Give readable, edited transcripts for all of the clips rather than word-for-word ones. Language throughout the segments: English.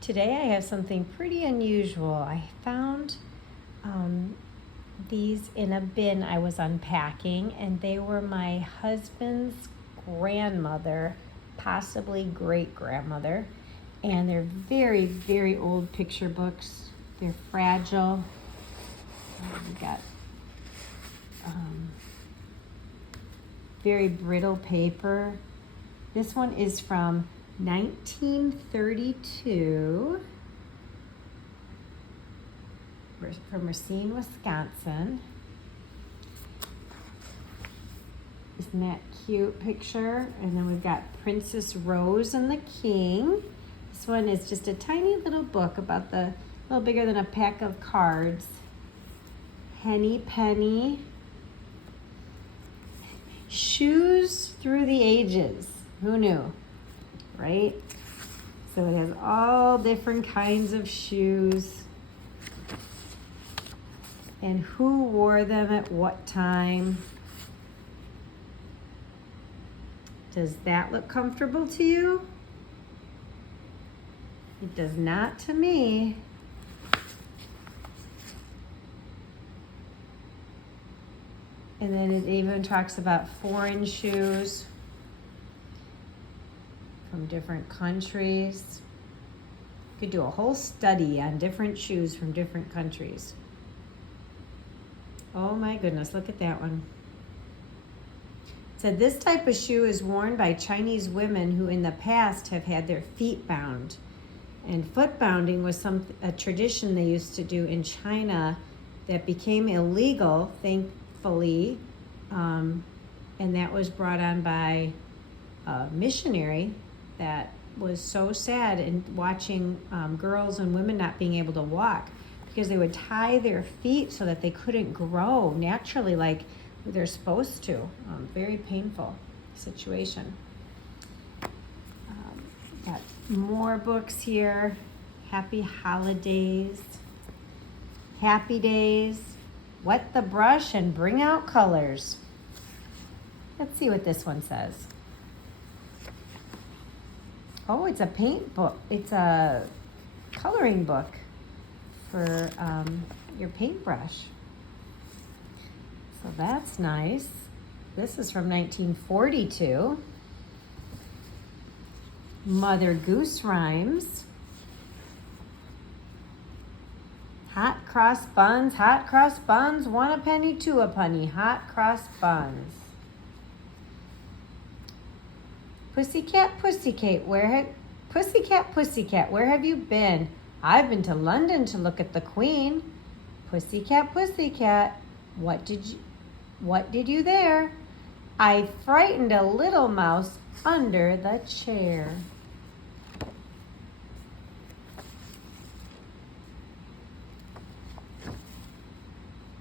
Today I have something pretty unusual. I found these in a bin I was unpacking, and they were my husband's grandmother, possibly great grandmother. And they're very, very old picture books. They're fragile. We got very brittle paper. This one is from 1932. We're from Racine, Wisconsin. Isn't that cute picture? And then we've got Princess Rose and the King. This one is just a tiny little book about a little bigger than a pack of cards. Henny Penny. Shoes Through the Ages. Who knew, right? So it has all different kinds of shoes and who wore them at what time. Does that look comfortable to you? It does not to me. And then it even talks about foreign shoes from different countries. You could do a whole study on different shoes from different countries. Oh my goodness, look at that one. It said this type of shoe is worn by Chinese women who in the past have had their feet bound. And foot bounding was a tradition they used to do in China that became illegal, thankfully, and that was brought on by a missionary that was so sad in watching girls and women not being able to walk because they would tie their feet so that they couldn't grow naturally like they're supposed to. Very painful situation. Got more books here. Happy Holidays, Happy Days, Wet the Brush and Bring Out Colors. Let's see what this one says. Oh, it's a paint book. It's a coloring book for your paintbrush. So that's nice. This is from 1942. Mother Goose Rhymes. Hot cross buns, 1 a penny, 2 a penny, hot cross buns. Pussycat, pussycat, where have you been? I've been to London to look at the Queen. Pussycat, pussycat, what did you there? I frightened a little mouse under the chair.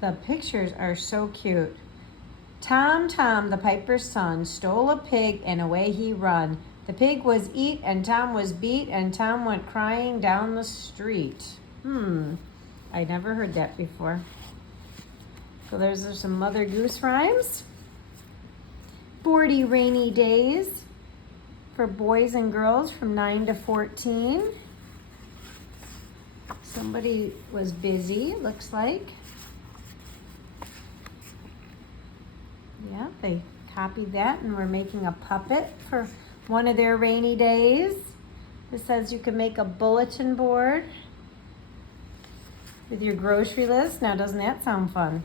The pictures are so cute. Tom, Tom, the piper's son, stole a pig and away he run. The pig was eat and Tom was beat and Tom went crying down the street. I never heard that before. So there's some Mother Goose rhymes. 40 Rainy Days for boys and girls from 9 to 14. Somebody was busy, it looks like. Yeah, they copied that and we're making a puppet for one of their rainy days. It says you can make a bulletin board with your grocery list. Now, doesn't that sound fun?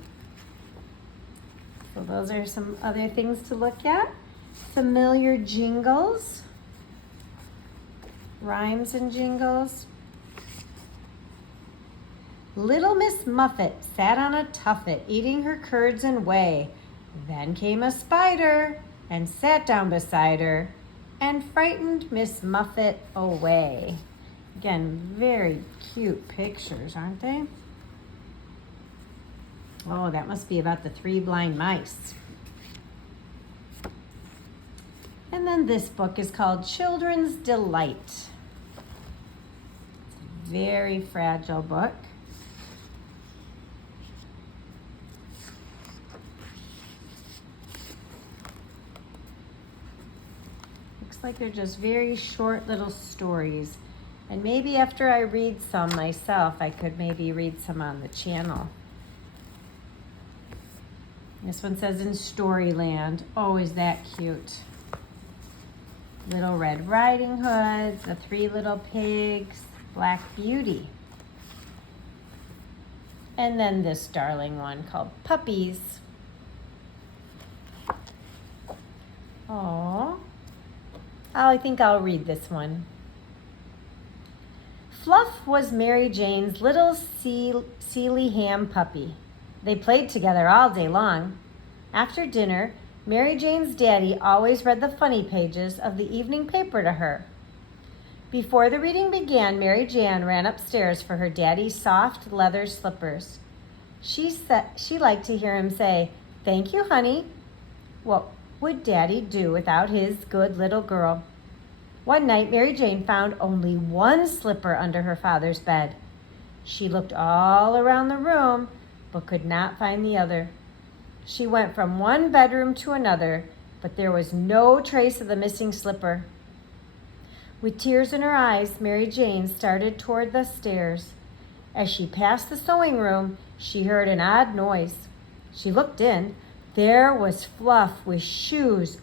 So those are some other things to look at. Familiar jingles, rhymes and jingles. Little Miss Muffet sat on a tuffet, eating her curds and whey. Then came a spider and sat down beside her and frightened Miss Muffet away. Again, very cute pictures, aren't they? Oh, that must be about the 3 blind mice. And then this book is called Children's Delight. It's a very fragile book. Looks like they're just very short little stories. And maybe after I read some myself, I could maybe read some on the channel. This one says in Storyland. Oh, is that cute? Little Red Riding Hood, The Three Little Pigs, Black Beauty. And then this darling one called Puppies. Oh, I think I'll read this one. Fluff was Mary Jane's little Sealy-ham puppy. They played together all day long. After dinner, Mary Jane's daddy always read the funny pages of the evening paper to her. Before the reading began, Mary Jane ran upstairs for her daddy's soft leather slippers. She liked to hear him say, "Thank you, honey." What would Daddy do without his good little girl? One night, Mary Jane found only one slipper under her father's bed. She looked all around the room, but could not find the other. She went from one bedroom to another, but there was no trace of the missing slipper. With tears in her eyes, Mary Jane started toward the stairs. As she passed the sewing room, she heard an odd noise. She looked in. There was Fluff with shoes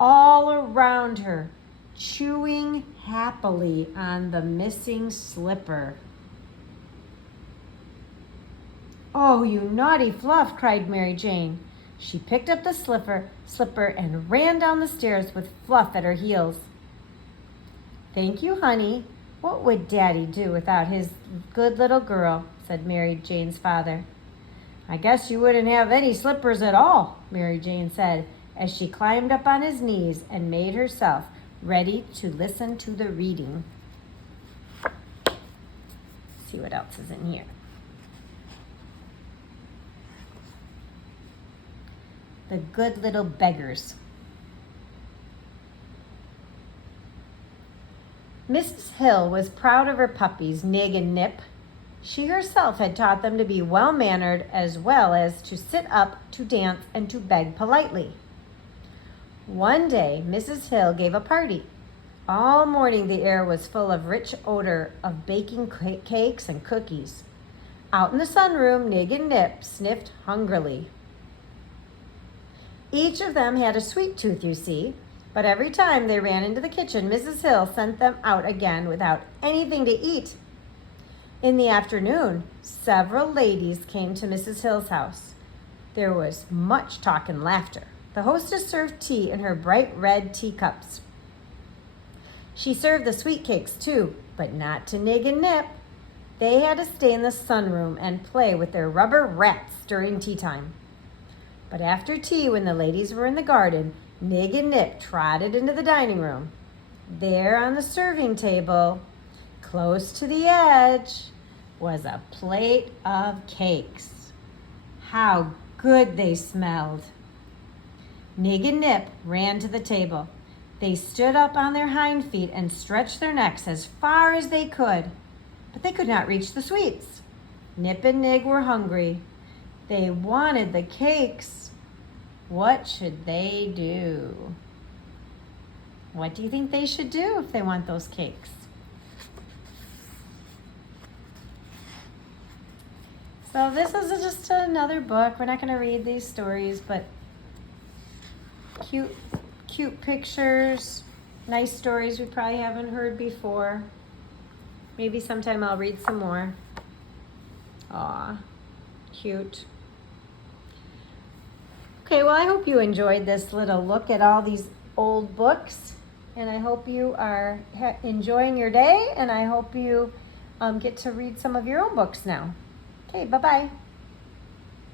all around her, chewing happily on the missing slipper. "Oh, you naughty Fluff," cried Mary Jane. She picked up the slipper and ran down the stairs with Fluff at her heels. "Thank you, honey. What would Daddy do without his good little girl?" said Mary Jane's father. "I guess you wouldn't have any slippers at all," Mary Jane said, as she climbed up on his knees and made herself ready to listen to the reading. See what else is in here. The Good Little Beggars. Mrs. Hill was proud of her puppies, Nig and Nip. She herself had taught them to be well-mannered as well as to sit up, to dance, and to beg politely. One day, Mrs. Hill gave a party. All morning the air was full of rich odor of baking cakes and cookies. Out in the sunroom, Nig and Nip sniffed hungrily. Each of them had a sweet tooth, you see, but every time they ran into the kitchen, Mrs. Hill sent them out again without anything to eat. In the afternoon, several ladies came to Mrs. Hill's house. There was much talk and laughter. The hostess served tea in her bright red teacups. She served the sweet cakes too, but not to Nig and Nip. They had to stay in the sunroom and play with their rubber rats during tea time. But after tea, when the ladies were in the garden, Nig and Nip trotted into the dining room. There on the serving table, close to the edge, was a plate of cakes. How good they smelled! Nig and Nip ran to the table. They stood up on their hind feet and stretched their necks as far as they could, but they could not reach the sweets. Nip and Nig were hungry. They wanted the cakes. What should they do? What do you think they should do if they want those cakes? So this is just another book. We're not going to read these stories, but cute pictures, nice stories we probably haven't heard before. Maybe sometime I'll read some more. Aw, cute. Okay, well, I hope you enjoyed this little look at all these old books, and I hope you are enjoying your day, and I hope you get to read some of your own books now. Okay, bye-bye.